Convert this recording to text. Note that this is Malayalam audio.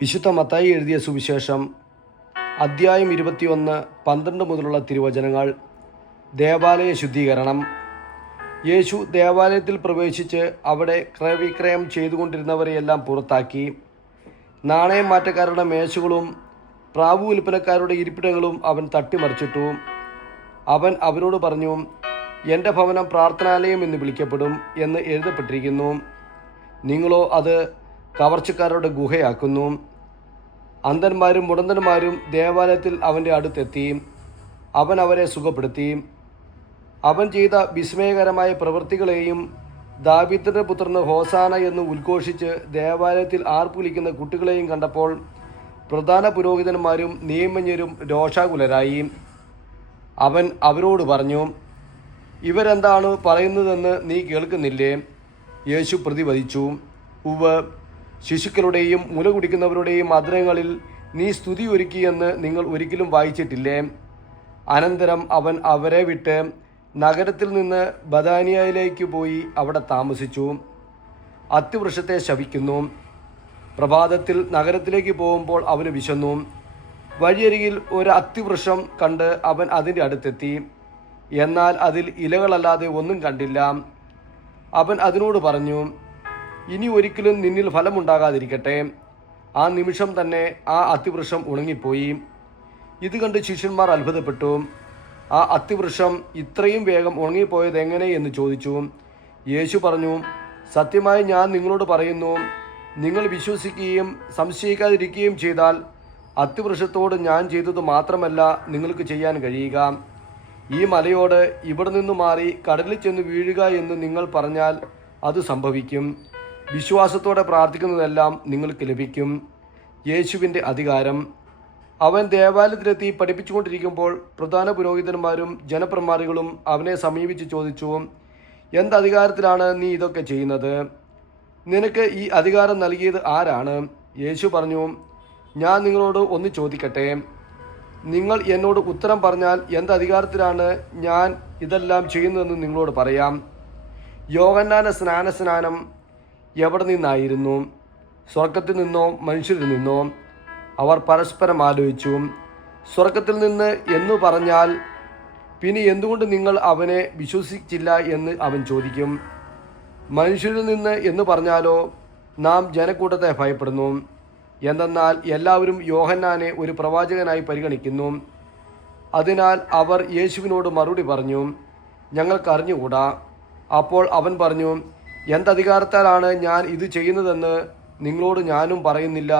വിശുദ്ധ മത്തായി എഴുതിയ സുവിശേഷം അദ്ധ്യായം 21 12 മുതലുള്ള തിരുവചനങ്ങൾ. ദേവാലയ ശുദ്ധീകരണം. യേശു ദേവാലയത്തിൽ പ്രവേശിച്ച് അവിടെ ക്രയവിക്രയം ചെയ്തുകൊണ്ടിരുന്നവരെയെല്ലാം പുറത്താക്കി. നാണയം മാറ്റക്കാരുടെ മേശകളും പ്രാവു വിൽപ്പനക്കാരുടെ ഇരിപ്പിടങ്ങളും അവൻ തട്ടിമറിച്ചിട്ടു. അവൻ അവരോട് പറഞ്ഞു, എൻ്റെ ഭവനം പ്രാർത്ഥനാലയം എന്ന് വിളിക്കപ്പെടും എന്ന് എഴുതപ്പെട്ടിരിക്കുന്നു. നിങ്ങളോ അത് കവർച്ചക്കാരുടെ ഗുഹയാക്കുന്നു. അന്ധന്മാരും മുടന്തന്മാരും ദേവാലയത്തിൽ അവൻ്റെ അടുത്തെത്തി. അവൻ അവരെ സുഖപ്പെടുത്തി. അവൻ ചെയ്ത വിസ്മയകരമായ പ്രവൃത്തികളെയും ദാവീദിന്റെ പുത്രന് ഹോസാന എന്ന് ഉദ്ഘോഷിച്ച് ദേവാലയത്തിൽ ആർപ്പുവിളിക്കുന്ന കുട്ടികളെയും കണ്ടപ്പോൾ പ്രധാന പുരോഹിതന്മാരും നിയമജ്ഞരും രോഷാകുലരായി. അവൻ അവരോട് പറഞ്ഞു, ഇവരെന്താണ് പറയുന്നതെന്ന് നീ കേൾക്കുന്നില്ലേ? യേശു പ്രതിവദിച്ചു, ഉവ്വ്, ശിശുക്കളുടെയും മുല കുടിക്കുന്നവരുടെയും അധരങ്ങളിൽ നീ സ്തുതി ഒരുക്കിയെന്ന് നിങ്ങൾ ഒരിക്കലും വായിച്ചിട്ടില്ലേ? അനന്തരം അവൻ അവരെ വിട്ട് നഗരത്തിൽ നിന്ന് ബഥാനിയയിലേക്ക് പോയി അവിടെ താമസിച്ചു. അത്തിവൃക്ഷത്തെ ശപിക്കുന്നു. പ്രഭാതത്തിൽ നഗരത്തിലേക്ക് പോകുമ്പോൾ അവന് വിശന്നു. വഴിയരികിൽ ഒരു അത്തിവൃക്ഷം കണ്ട് അവൻ അതിൻ്റെ അടുത്തെത്തി. എന്നാൽ അതിൽ ഇലകളല്ലാതെ ഒന്നും കണ്ടില്ല. അവൻ അതിനോട് പറഞ്ഞു, ഇനി ഒരിക്കലും നിന്നിൽ ഫലമുണ്ടാകാതിരിക്കട്ടെ. ആ നിമിഷം തന്നെ ആ അത്തിവൃക്ഷം ഉണങ്ങിപ്പോയി. ഇത് കണ്ട് ശിഷ്യന്മാർ അത്ഭുതപ്പെട്ടു. ആ അത്തിവൃക്ഷം ഇത്രയും വേഗം ഉണങ്ങിപ്പോയത് എങ്ങനെ എന്ന് ചോദിച്ചു. യേശു പറഞ്ഞു, സത്യമായി ഞാൻ നിങ്ങളോട് പറയുന്നു, നിങ്ങൾ വിശ്വസിക്കുകയും സംശയിക്കാതിരിക്കുകയും ചെയ്താൽ അത്തിവൃക്ഷത്തോട് ഞാൻ ചെയ്തത് മാത്രമല്ല നിങ്ങൾക്ക് ചെയ്യാൻ കഴിയുക. ഈ മലയോട് ഇവിടെ നിന്നു മാറി കടലിൽ ചെന്ന് വീഴുക എന്ന് നിങ്ങൾ പറഞ്ഞാൽ അത് സംഭവിക്കും. വിശ്വാസത്തോടെ പ്രാർത്ഥിക്കുന്നതെല്ലാം നിങ്ങൾക്ക് ലഭിക്കും. യേശുവിൻ്റെ അധികാരം. അവൻ ദേവാലയത്തിലെത്തി പഠിപ്പിച്ചുകൊണ്ടിരിക്കുമ്പോൾ പ്രധാന പുരോഹിതന്മാരും ജനപ്രമാണികളും അവനെ സമീപിച്ച് ചോദിച്ചു, എന്തധികാരത്തിലാണ് നീ ഇതൊക്കെ ചെയ്യുന്നത്? നിനക്ക് ഈ അധികാരം നൽകിയത് ആരാണ്? യേശു പറഞ്ഞു, ഞാൻ നിങ്ങളോട് ഒന്ന് ചോദിക്കട്ടെ. നിങ്ങൾ എന്നോട് ഉത്തരം പറഞ്ഞാൽ എന്തധികാരത്തിലാണ് ഞാൻ ഇതെല്ലാം ചെയ്യുന്നതെന്ന് നിങ്ങളോട് പറയാം. യോഹന്നാന്റെ സ്നാനം എവിടെ നിന്നായിരുന്നു? സ്വർഗത്തിൽ നിന്നോ മനുഷ്യരിൽ നിന്നോ? അവർ പരസ്പരം ആലോചിച്ചു. സ്വർഗത്തിൽ നിന്ന് എന്നു പറഞ്ഞാൽ പിന്നെ എന്തുകൊണ്ട് നിങ്ങൾ അവനെ വിശ്വസിച്ചില്ല എന്ന് അവൻ ചോദിക്കും. മനുഷ്യരിൽ നിന്ന് എന്ന് പറഞ്ഞാലോ നാം ജനക്കൂട്ടത്തെ ഭയപ്പെടുന്നു. എന്തെന്നാൽ എല്ലാവരും യോഹന്നാനെ ഒരു പ്രവാചകനായി പരിഗണിക്കുന്നു. അതിനാൽ അവർ യേശുവിനോട് മറുപടി പറഞ്ഞു, ഞങ്ങൾക്കറിഞ്ഞുകൂടാ. അപ്പോൾ അവൻ പറഞ്ഞു, എന്തധികാരത്താലാണ് ഞാൻ ഇത് ചെയ്യുന്നതെന്ന് നിങ്ങളോട് ഞാനും പറയുന്നില്ല.